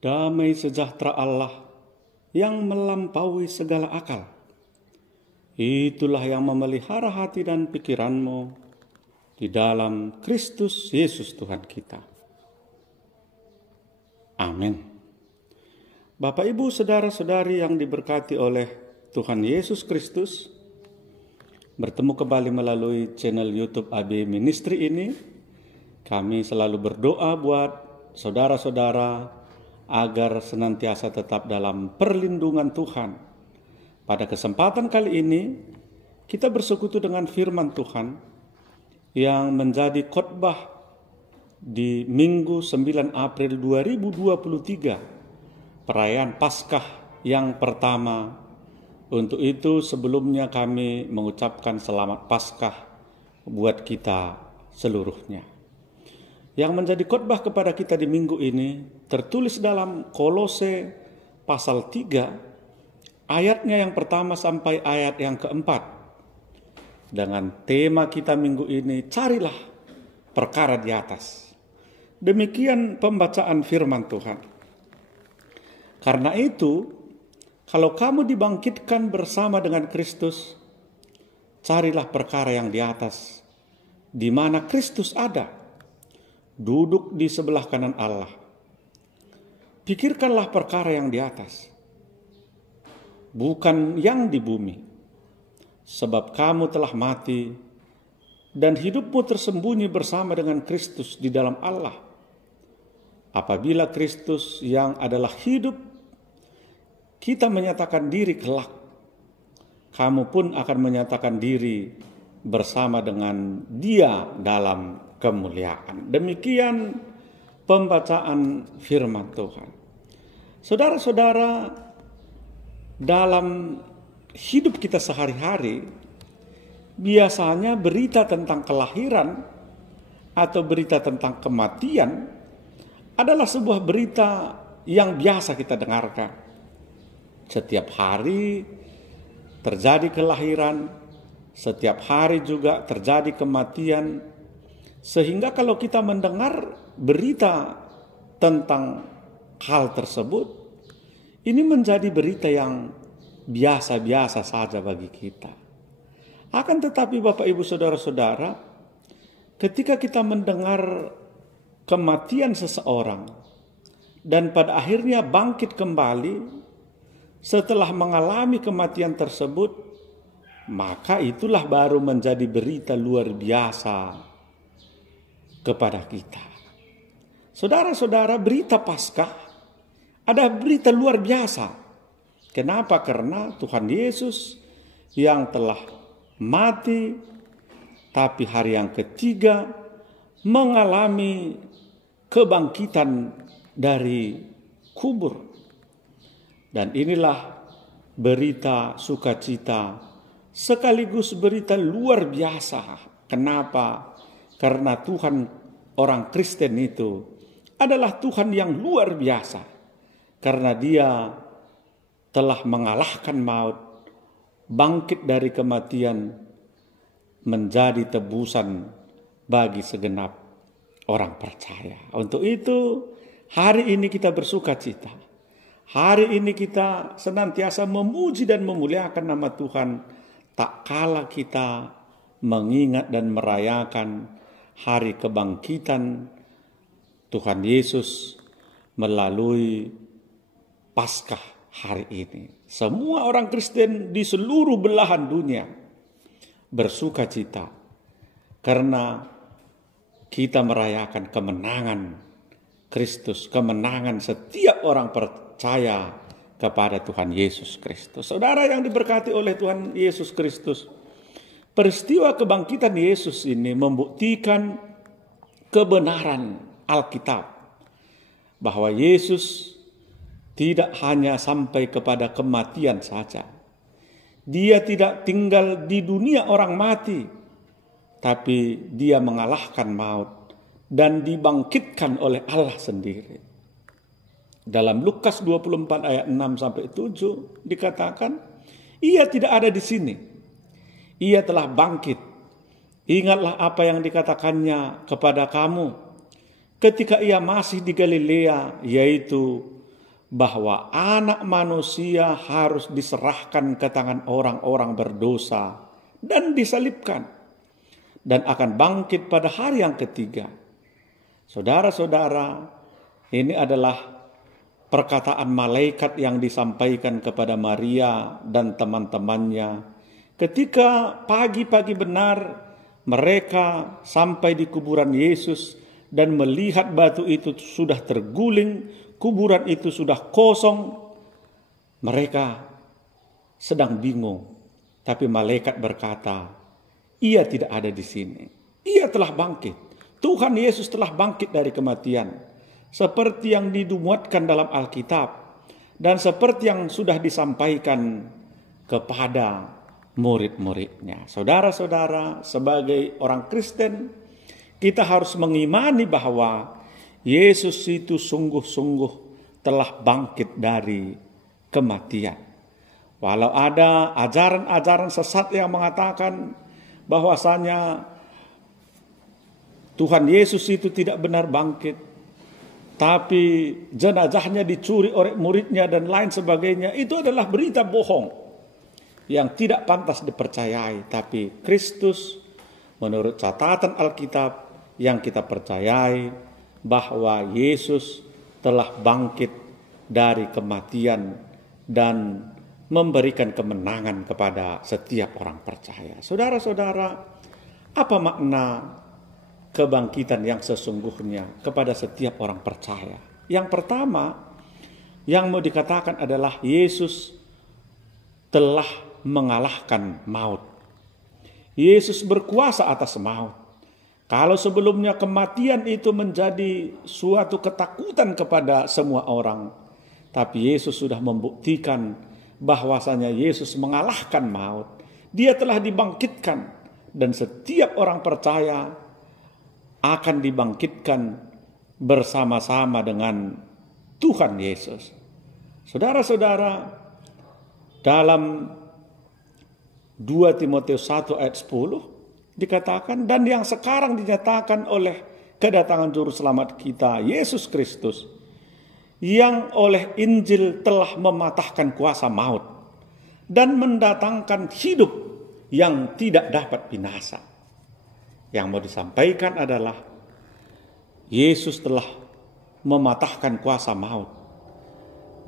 Damai sejahtera Allah yang melampaui segala akal, itulah yang memelihara hati dan pikiranmu di dalam Kristus Yesus Tuhan kita. Amin. Bapak, Ibu, saudara-saudari yang diberkati oleh Tuhan Yesus Kristus, bertemu kembali melalui channel YouTube AB Ministry ini. Kami selalu berdoa buat saudara-saudara agar senantiasa tetap dalam perlindungan Tuhan. Pada kesempatan kali ini, kita bersekutu dengan firman Tuhan yang menjadi khotbah di Minggu 9 April 2023, perayaan Paskah yang pertama. Untuk itu sebelumnya kami mengucapkan selamat Paskah buat kita seluruhnya. Yang menjadi khotbah kepada kita di minggu ini tertulis dalam Kolose pasal 3, ayatnya yang pertama sampai ayat yang keempat. Dengan tema kita minggu ini, carilah perkara di atas. Demikian pembacaan firman Tuhan. Karena itu, kalau kamu dibangkitkan bersama dengan Kristus, carilah perkara yang di atas, di mana Kristus ada, duduk di sebelah kanan Allah. Pikirkanlah perkara yang di atas, bukan yang di bumi. Sebab kamu telah mati, dan hidupmu tersembunyi bersama dengan Kristus di dalam Allah. Apabila Kristus yang adalah hidup, kita menyatakan diri kelak, kamu pun akan menyatakan diri bersama dengan Dia dalam kemuliaan. Demikian pembacaan firman Tuhan. Saudara-saudara, dalam hidup kita sehari-hari, biasanya berita tentang kelahiran atau berita tentang kematian adalah sebuah berita yang biasa kita dengarkan. Setiap hari terjadi kelahiran, setiap hari juga terjadi kematian. Sehingga kalau kita mendengar berita tentang hal tersebut, ini menjadi berita yang biasa-biasa saja bagi kita. Akan tetapi Bapak, Ibu, saudara-saudara, ketika kita mendengar kematian seseorang dan pada akhirnya bangkit kembali setelah mengalami kematian tersebut, maka itulah baru menjadi berita luar biasa kepada kita. Saudara-saudara, berita Paskah ada berita luar biasa. Kenapa? Karena Tuhan Yesus yang telah mati, tapi hari yang ketiga mengalami kebangkitan dari kubur. Dan inilah berita sukacita sekaligus berita luar biasa. Kenapa? Karena Tuhan orang Kristen itu adalah Tuhan yang luar biasa. Karena Dia telah mengalahkan maut, bangkit dari kematian, menjadi tebusan bagi segenap orang percaya. Untuk itu, hari ini kita bersukacita. Hari ini kita senantiasa memuji dan memuliakan nama Tuhan, tak kala kita mengingat dan merayakan hari kebangkitan Tuhan Yesus melalui Paskah hari ini. Semua orang Kristen di seluruh belahan dunia bersukacita karena kita merayakan kemenangan Kristus, kemenangan setiap orang percaya kepada Tuhan Yesus Kristus. Saudara yang diberkati oleh Tuhan Yesus Kristus, peristiwa kebangkitan Yesus ini membuktikan kebenaran Alkitab bahwa Yesus tidak hanya sampai kepada kematian saja. Dia tidak tinggal di dunia orang mati, tapi Dia mengalahkan maut dan dibangkitkan oleh Allah sendiri. Dalam Lukas 24 ayat 6 sampai 7 dikatakan, Ia tidak ada di sini. Ia telah bangkit. Ingatlah apa yang dikatakannya kepada kamu ketika ia masih di Galilea, yaitu bahwa anak manusia harus diserahkan ke tangan orang-orang berdosa dan disalibkan dan akan bangkit pada hari yang ketiga. Saudara-saudara, ini adalah perkataan malaikat yang disampaikan kepada Maria dan teman-temannya ketika pagi-pagi benar mereka sampai di kuburan Yesus dan melihat batu itu sudah terguling, kuburan itu sudah kosong. Mereka sedang bingung, tapi malaikat berkata, "Ia tidak ada di sini. Ia telah bangkit. Tuhan Yesus telah bangkit dari kematian, seperti yang dimuatkan dalam Alkitab dan seperti yang sudah disampaikan kepada murid-muridnya." Saudara-saudara, sebagai orang Kristen, kita harus mengimani bahwa Yesus itu sungguh-sungguh telah bangkit dari kematian. Walau ada ajaran-ajaran sesat yang mengatakan bahwasanya Tuhan Yesus itu tidak benar bangkit, tapi jenazahnya dicuri oleh muridnya dan lain sebagainya, itu adalah berita bohong yang tidak pantas dipercayai. Tapi Kristus menurut catatan Alkitab yang kita percayai bahwa Yesus telah bangkit dari kematian dan memberikan kemenangan kepada setiap orang percaya. Saudara-saudara, apa makna kebangkitan yang sesungguhnya kepada setiap orang percaya? Yang pertama yang mau dikatakan adalah Yesus telah mengalahkan maut. Yesus berkuasa atas maut. Kalau sebelumnya kematian itu menjadi suatu ketakutan kepada semua orang, tapi Yesus sudah membuktikan bahwasanya Yesus mengalahkan maut. Dia telah dibangkitkan dan setiap orang percaya akan dibangkitkan bersama-sama dengan Tuhan Yesus. Saudara-saudara, dalam 2 Timotius 1 ayat 10 dikatakan, dan yang sekarang dinyatakan oleh kedatangan juru selamat kita, Yesus Kristus, yang oleh Injil telah mematahkan kuasa maut dan mendatangkan hidup yang tidak dapat binasa. Yang mau disampaikan adalah Yesus telah mematahkan kuasa maut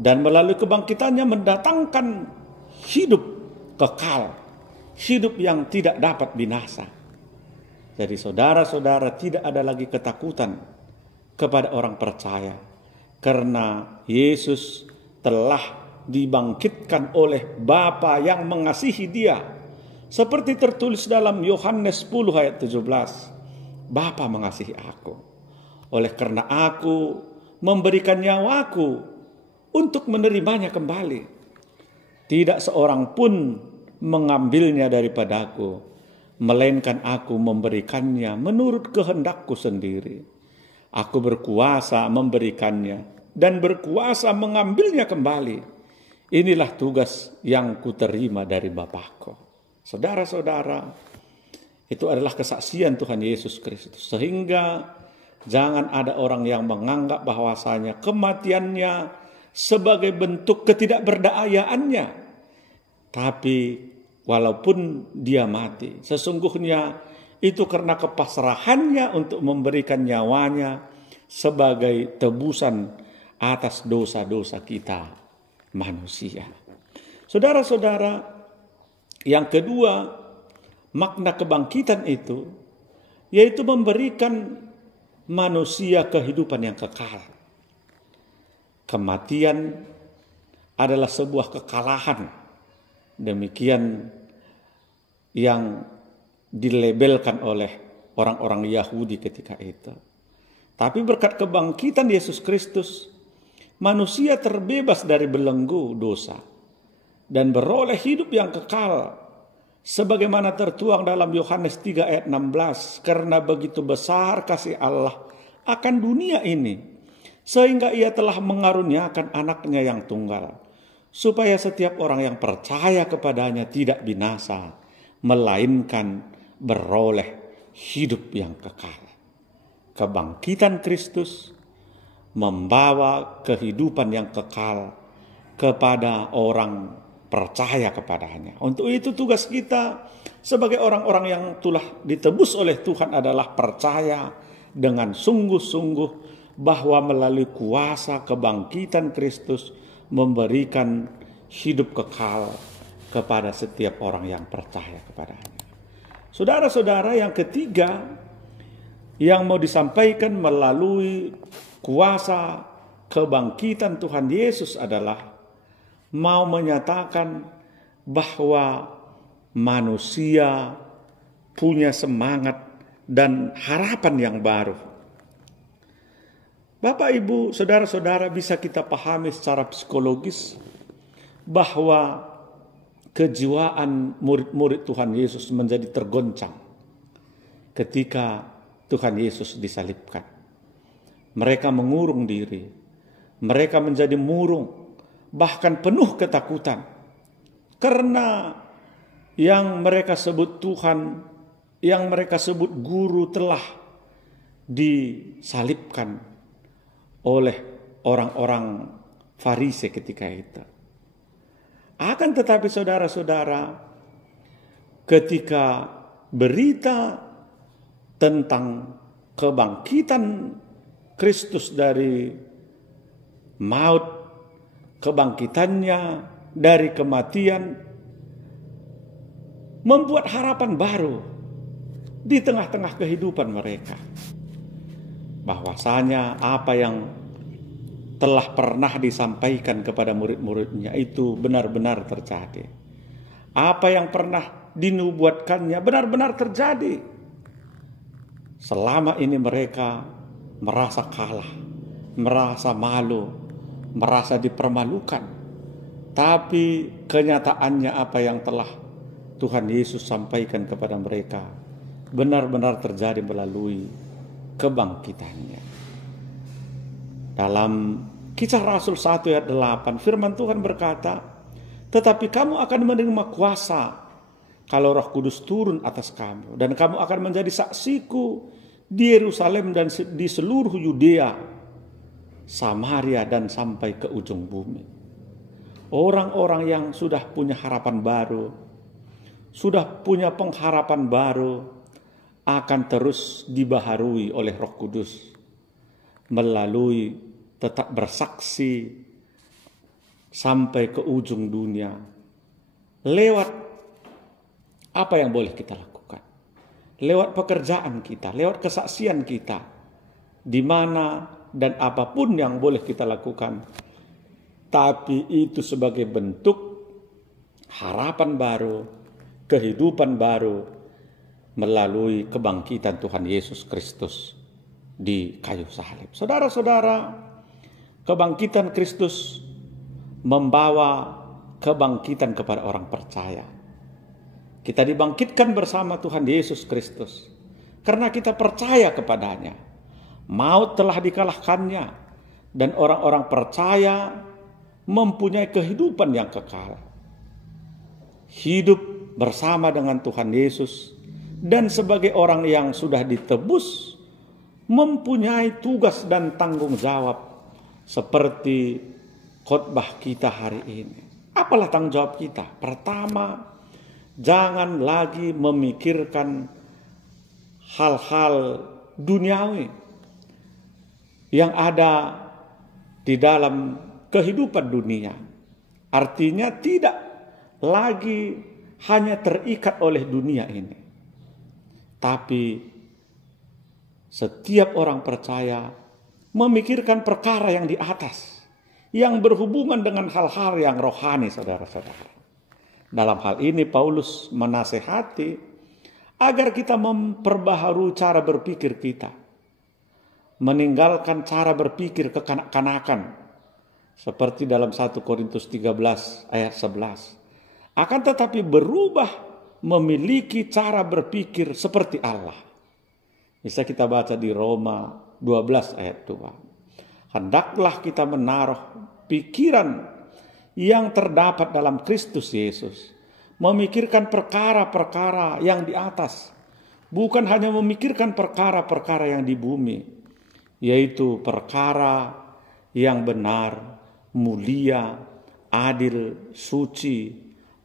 dan melalui kebangkitannya mendatangkan hidup kekal, hidup yang tidak dapat binasa. Jadi saudara-saudara, tidak ada lagi ketakutan kepada orang percaya karena Yesus telah dibangkitkan oleh Bapa yang mengasihi dia. Seperti tertulis dalam Yohanes 10 ayat 17. Bapa mengasihi aku, oleh karena aku memberikan nyawaku untuk menerimanya kembali. Tidak seorang pun mengambilnya daripadaku, melainkan aku memberikannya menurut kehendakku sendiri. Aku berkuasa memberikannya dan berkuasa mengambilnya kembali. Inilah tugas yang kuterima dari Bapakku. Saudara-saudara, itu adalah kesaksian Tuhan Yesus Kristus. Sehingga jangan ada orang yang menganggap bahwasanya kematiannya sebagai bentuk ketidakberdayaannya. Tapi walaupun dia mati, sesungguhnya itu karena kepasrahannya untuk memberikan nyawanya sebagai tebusan atas dosa-dosa kita manusia. Saudara-saudara, yang kedua, makna kebangkitan itu yaitu memberikan manusia kehidupan yang kekal. Kematian adalah sebuah kekalahan. Demikian yang dilabelkan oleh orang-orang Yahudi ketika itu. Tapi berkat kebangkitan Yesus Kristus, manusia terbebas dari belenggu dosa dan beroleh hidup yang kekal, sebagaimana tertuang dalam Yohanes 3 ayat 16. Karena begitu besar kasih Allah akan dunia ini, sehingga ia telah mengaruniakan anaknya yang tunggal, supaya setiap orang yang percaya kepadanya tidak binasa, melainkan beroleh hidup yang kekal. Kebangkitan Kristus membawa kehidupan yang kekal kepada orang percaya kepadanya. Untuk itu tugas kita sebagai orang-orang yang telah ditebus oleh Tuhan adalah percaya dengan sungguh-sungguh bahwa melalui kuasa kebangkitan Kristus memberikan hidup kekal kepada setiap orang yang percaya kepadanya. Saudara-saudara, yang ketiga yang mau disampaikan melalui kuasa kebangkitan Tuhan Yesus adalah mau menyatakan bahwa manusia punya semangat dan harapan yang baru. Bapak, Ibu, saudara-saudara, bisa kita pahami secara psikologis bahwa kejiwaan murid-murid Tuhan Yesus menjadi tergoncang ketika Tuhan Yesus disalibkan. Mereka mengurung diri, mereka menjadi murung, bahkan penuh ketakutan. Karena yang mereka sebut Tuhan, yang mereka sebut guru telah disalibkan oleh orang-orang Farisi ketika itu. Akan tetapi saudara-saudara, ketika berita tentang kebangkitan Kristus dari maut, kebangkitannya dari kematian, membuat harapan baru di tengah-tengah kehidupan mereka. Bahwasanya apa yang telah pernah disampaikan kepada murid-muridnya itu benar-benar terjadi. Apa yang pernah dinubuatkannya benar-benar terjadi. Selama ini mereka merasa kalah, merasa malu, merasa dipermalukan. Tapi kenyataannya apa yang telah Tuhan Yesus sampaikan kepada mereka benar-benar terjadi melalui kebangkitannya. Dalam Kisah Rasul 1 ayat 8, firman Tuhan berkata, "Tetapi kamu akan menerima kuasa kalau Roh Kudus turun atas kamu, dan kamu akan menjadi saksiku di Yerusalem dan di seluruh Yudea, Samaria, dan sampai ke ujung bumi." Orang-orang yang sudah punya harapan baru, sudah punya pengharapan baru, akan terus dibaharui oleh Roh Kudus melalui tetap bersaksi sampai ke ujung dunia. Lewat apa yang boleh kita lakukan? Lewat pekerjaan kita, lewat kesaksian kita, di mana dan apapun yang boleh kita lakukan. Tapi itu sebagai bentuk harapan baru, kehidupan baru melalui kebangkitan Tuhan Yesus Kristus di kayu salib. Saudara-saudara, kebangkitan Kristus membawa kebangkitan kepada orang percaya. Kita dibangkitkan bersama Tuhan Yesus Kristus karena kita percaya kepadanya. Maut telah dikalahkannya dan orang-orang percaya mempunyai kehidupan yang kekal. Hidup bersama dengan Tuhan Yesus dan sebagai orang yang sudah ditebus mempunyai tugas dan tanggung jawab seperti khotbah kita hari ini. Apalah tanggung jawab kita? Pertama, jangan lagi memikirkan hal-hal duniawi yang ada di dalam kehidupan dunia. Artinya tidak lagi hanya terikat oleh dunia ini. Tapi setiap orang percaya memikirkan perkara yang di atas, yang berhubungan dengan hal-hal yang rohani, saudara-saudara. Dalam hal ini Paulus menasehati agar kita memperbaharui cara berpikir kita, meninggalkan cara berpikir kekanak-kanakan, seperti dalam 1 Korintus 13 ayat 11. Akan tetapi berubah memiliki cara berpikir seperti Allah. Bisa kita baca di Roma 12 ayat 2. Hendaklah kita menaruh pikiran yang terdapat dalam Kristus Yesus. Memikirkan perkara-perkara yang di atas. Bukan hanya memikirkan perkara-perkara yang di bumi. Yaitu perkara yang benar, mulia, adil, suci,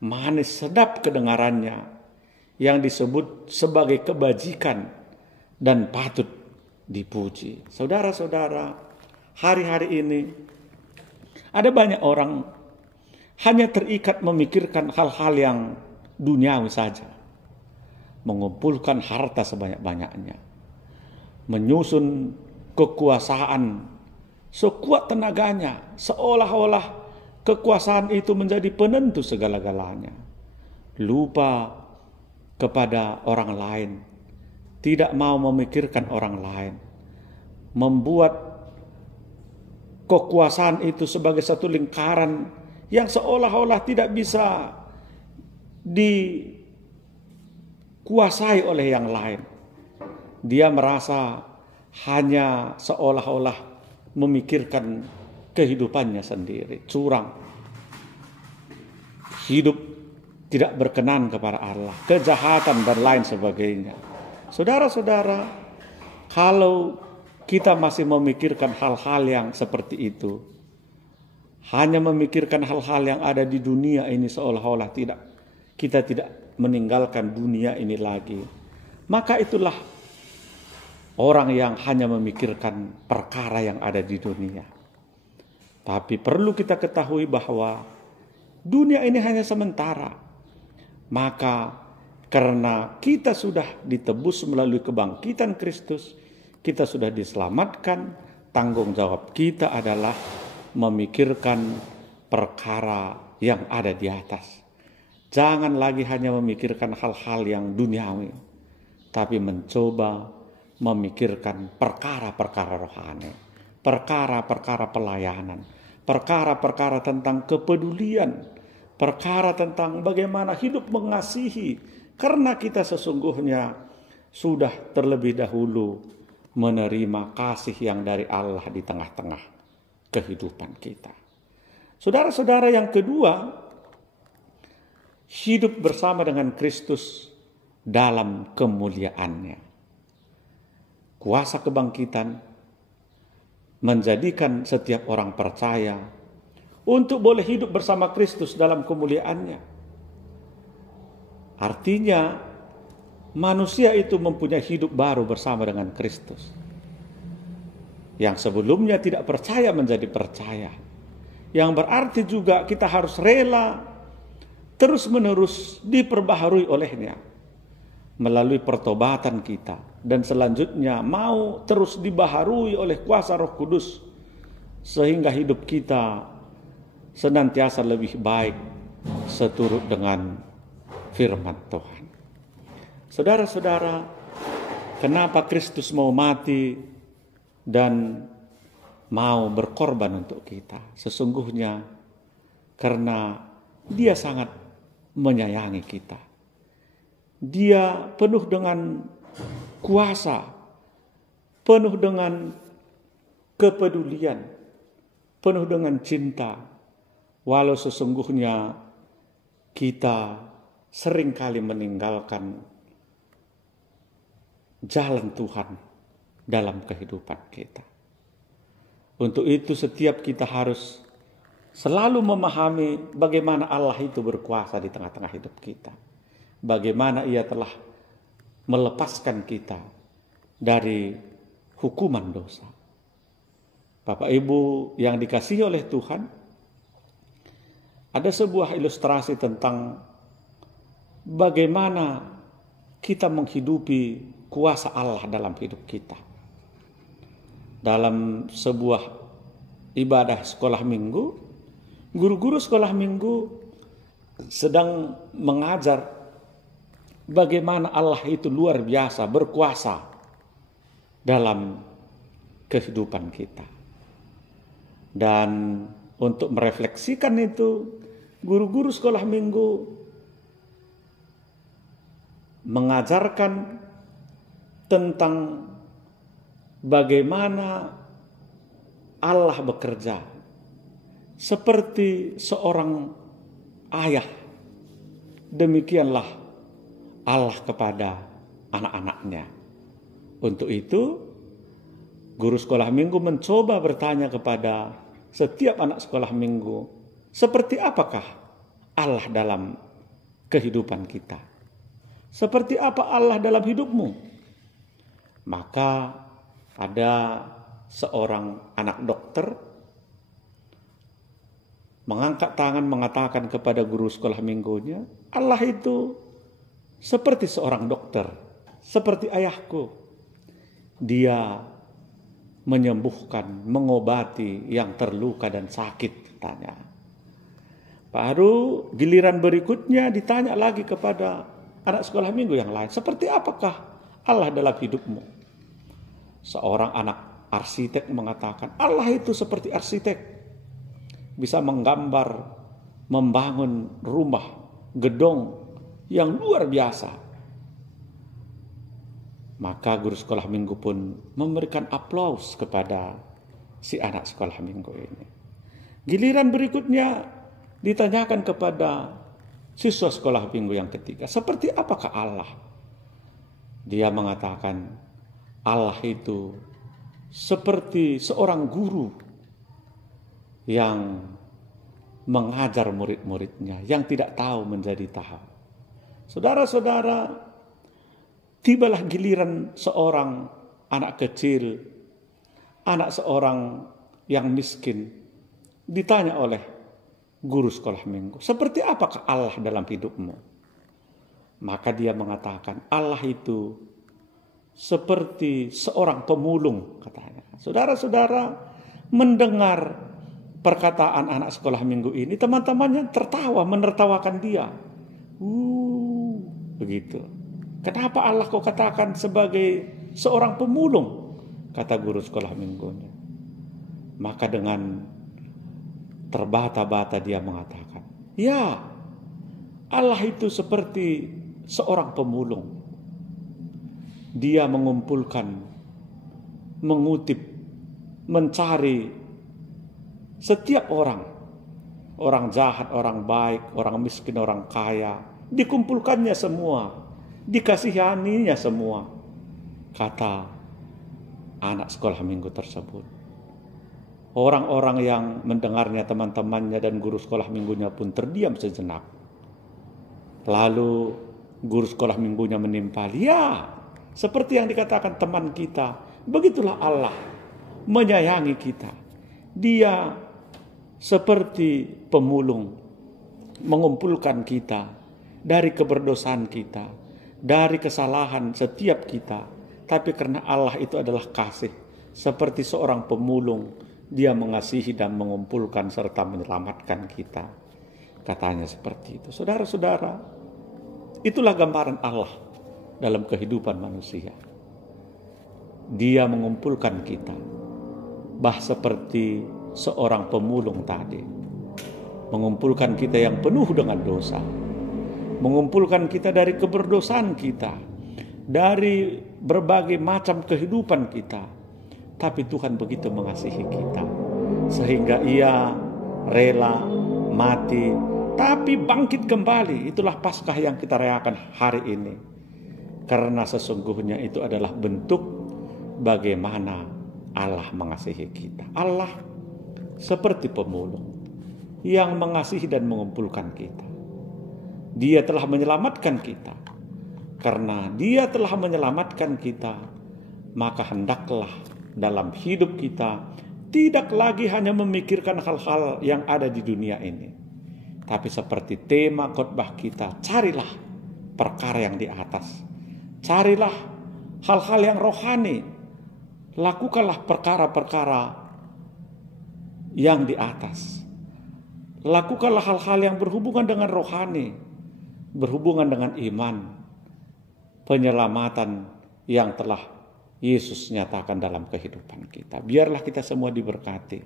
manis, sedap kedengarannya, yang disebut sebagai kebajikan dan patut dipuji. Saudara-saudara, hari-hari ini ada banyak orang hanya terikat memikirkan hal-hal yang duniawi saja. Mengumpulkan harta sebanyak-banyaknya, menyusun kekuasaan sekuat tenaganya, seolah-olah kekuasaan itu menjadi penentu segala-galanya. Lupa kepada orang lain, tidak mau memikirkan orang lain, membuat kekuasaan itu sebagai satu lingkaran yang seolah-olah tidak bisa dikuasai oleh yang lain. Dia merasa hanya seolah-olah memikirkan kehidupannya sendiri, curang, hidup tidak berkenan kepada Allah, kejahatan dan lain sebagainya. Saudara-saudara, kalau kita masih memikirkan hal-hal yang seperti itu, hanya memikirkan hal-hal yang ada di dunia ini seolah-olah kita tidak meninggalkan dunia ini lagi, maka itulah orang yang hanya memikirkan perkara yang ada di dunia. Tapi perlu kita ketahui bahwa dunia ini hanya sementara. Maka karena kita sudah ditebus melalui kebangkitan Kristus, kita sudah diselamatkan, tanggung jawab kita adalah memikirkan perkara yang ada di atas. Jangan lagi hanya memikirkan hal-hal yang duniawi, tapi mencoba memikirkan perkara-perkara rohani, perkara-perkara pelayanan, perkara-perkara tentang kepedulian, perkara tentang bagaimana hidup mengasihi, karena kita sesungguhnya sudah terlebih dahulu menerima kasih yang dari Allah di tengah-tengah kehidupan kita. Saudara-saudara, yang kedua, hidup bersama dengan Kristus dalam kemuliaannya. Kuasa kebangkitan menjadikan setiap orang percaya untuk boleh hidup bersama Kristus dalam kemuliaannya. Artinya manusia itu mempunyai hidup baru bersama dengan Kristus. Yang sebelumnya tidak percaya menjadi percaya. Yang berarti juga kita harus rela terus-menerus diperbaharui olehnya melalui pertobatan kita, dan selanjutnya mau terus dibaharui oleh kuasa Roh Kudus sehingga hidup kita senantiasa lebih baik seturut dengan firman Tuhan. Saudara-saudara, kenapa Kristus mau mati dan mau berkorban untuk kita? Sesungguhnya karena Dia sangat menyayangi kita. Dia penuh dengan kuasa, penuh dengan kepedulian, penuh dengan cinta. Walau sesungguhnya kita seringkali meninggalkan jalan Tuhan dalam kehidupan kita. Untuk itu setiap kita harus selalu memahami bagaimana Allah itu berkuasa di tengah-tengah hidup kita. Bagaimana Ia telah melepaskan kita dari hukuman dosa. Bapak Ibu yang dikasihi oleh Tuhan, ada sebuah ilustrasi tentang bagaimana kita menghidupi kuasa Allah dalam hidup kita. Dalam sebuah ibadah sekolah minggu, guru-guru sekolah minggu sedang mengajar bagaimana Allah itu luar biasa berkuasa dalam kehidupan kita. Dan untuk merefleksikan itu, guru-guru sekolah minggu mengajarkan tentang bagaimana Allah bekerja seperti seorang ayah. Demikianlah Allah kepada anak-anaknya. Untuk itu Guru sekolah minggu mencoba bertanya kepada setiap anak sekolah minggu, seperti apakah Allah dalam kehidupan kita? Seperti apa Allah dalam hidupmu? Maka ada seorang anak dokter mengangkat tangan mengatakan kepada guru sekolah minggunya, Allah itu seperti seorang dokter, seperti ayahku. Dia menyembuhkan, mengobati yang terluka dan sakit, tanya. Baru giliran berikutnya ditanya lagi kepada anak sekolah minggu yang lain, seperti apakah Allah dalam hidupmu? Seorang anak arsitek mengatakan, Allah itu seperti arsitek, bisa menggambar, membangun rumah, gedung yang luar biasa. Maka guru sekolah minggu pun memberikan aplaus kepada si anak sekolah minggu ini. Giliran berikutnya ditanyakan kepada siswa sekolah minggu yang ketiga, seperti apakah Allah? Dia mengatakan, Allah itu seperti seorang guru yang mengajar murid-muridnya yang tidak tahu menjadi tahu. Saudara-saudara, tibalah giliran seorang anak kecil, anak seorang yang miskin, ditanya oleh guru sekolah minggu, seperti apakah Allah dalam hidupmu? Maka dia mengatakan, Allah itu seperti seorang pemulung, katanya. Saudara-saudara, mendengar perkataan anak sekolah minggu ini, teman-temannya tertawa, menertawakan dia. Begitu. Kenapa Allah kau katakan sebagai seorang pemulung? Kata guru sekolah minggunya. Maka dengan terbata-bata dia mengatakan, ya, Allah itu seperti seorang pemulung. Dia mengumpulkan, mengutip, mencari setiap orang. Orang jahat, orang baik, orang miskin, orang kaya. Dikumpulkannya semua. Dikasihaninya semua, kata anak sekolah minggu tersebut. Orang-orang yang mendengarnya, teman-temannya dan guru sekolah minggunya pun terdiam sejenak. Lalu guru sekolah minggunya menimpali, ya, seperti yang dikatakan teman kita, begitulah Allah menyayangi kita. Dia seperti pemulung, mengumpulkan kita dari keberdosaan kita, dari kesalahan setiap kita. Tapi karena Allah itu adalah kasih, seperti seorang pemulung, dia mengasihi dan mengumpulkan serta menyelamatkan kita. Katanya seperti itu. Saudara-saudara, itulah gambaran Allah dalam kehidupan manusia. Dia mengumpulkan kita, seperti seorang pemulung tadi, mengumpulkan kita yang penuh dengan dosa, mengumpulkan kita dari keberdosaan kita, dari berbagai macam kehidupan kita. Tapi Tuhan begitu mengasihi kita, sehingga Ia rela mati, tapi bangkit kembali. Itulah Paskah yang kita rayakan hari ini. Karena sesungguhnya itu adalah bentuk bagaimana Allah mengasihi kita. Allah seperti pemulung yang mengasihi dan mengumpulkan kita. Dia telah menyelamatkan kita. Karena Dia telah menyelamatkan kita, maka hendaklah dalam hidup kita tidak lagi hanya memikirkan hal-hal yang ada di dunia ini. Tapi seperti tema khotbah kita, carilah perkara yang di atas. Carilah hal-hal yang rohani. Lakukanlah perkara-perkara yang di atas. Lakukanlah hal-hal yang berhubungan dengan rohani, berhubungan dengan iman, penyelamatan yang telah Yesus nyatakan dalam kehidupan kita. Biarlah kita semua diberkati,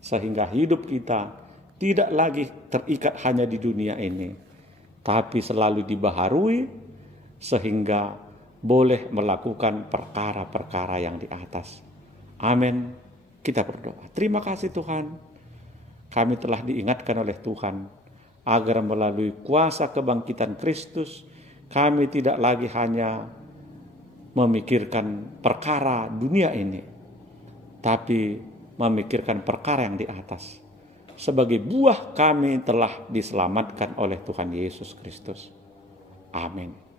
sehingga hidup kita tidak lagi terikat hanya di dunia ini, tapi selalu dibaharui, sehingga boleh melakukan perkara-perkara yang di atas. Amin. Kita berdoa. Terima kasih Tuhan, kami telah diingatkan oleh Tuhan agar melalui kuasa kebangkitan Kristus, kami tidak lagi hanya memikirkan perkara dunia ini, tapi memikirkan perkara yang di atas. Sebagai buah kami telah diselamatkan oleh Tuhan Yesus Kristus. Amin.